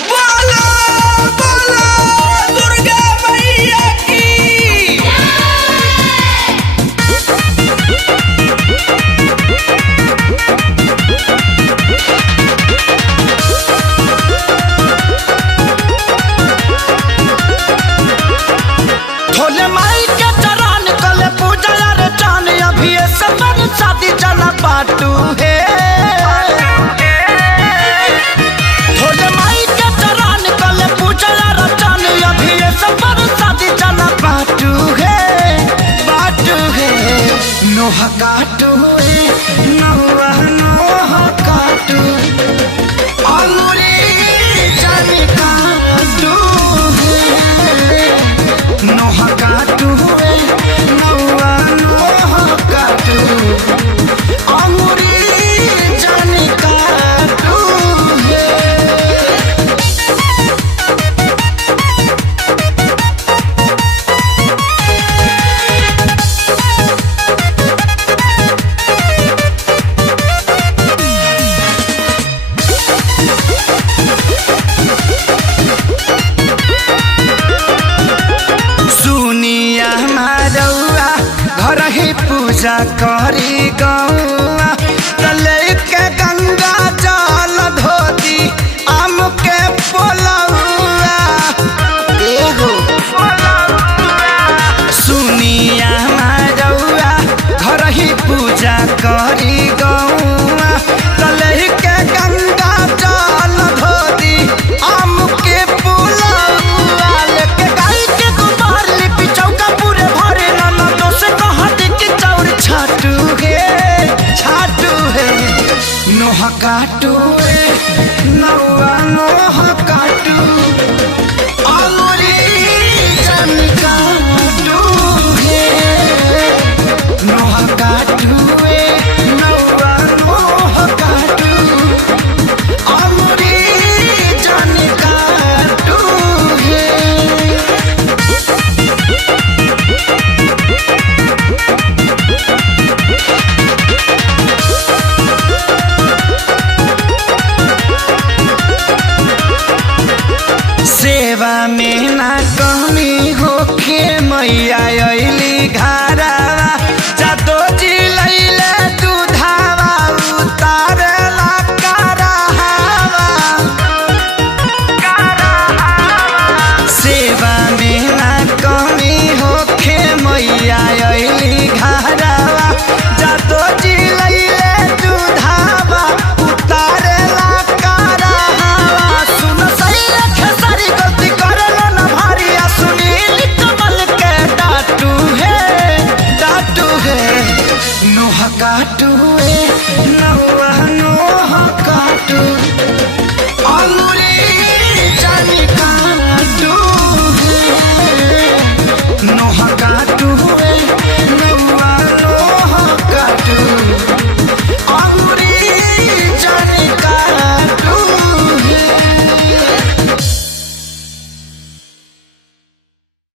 बोलो बोलो दुर्गा मैया की। भोले माई के चरण कले पूजा रे चान अभी सबन शादी चला पाटू है। भोले माई के चरण कले पूजा रे चान अभी सबन शादी चला पाटू है नोह काटू नोह काटू अंगूरी जाने काटू नोह काटू नोह काटू अंगूरी जाने काटू सुनिया मारौआ घर ही पूजा करी गौआ तले के गंगा जल धोती आम के पोलौआ एहो सुनिया मारौआ घर ही पूजा करी गौआ तले के गंगा जल धोती आम के पोलौआ लेके गाय के गोबर लिपि चौका पूरे भरे नाना तो से कहत कि चौर छाटू है नोह काटू नोह काटू अंगूरी जन काटू है नोह काटू नोह काटू अंगूरी जन काटू है। सेवा में ना कमी होखे मैया अइली घरवा जादो जी लैले दूधावा उतारला कराहवा सेवा में ना कमी होखे मैया अइली घरवा जादो जी लैले दूधावा उतारला कराहवा सुन सही रखे सारी गलती करलो ना भारी आ सुनील कमल के डाटू है नोह काटू नोह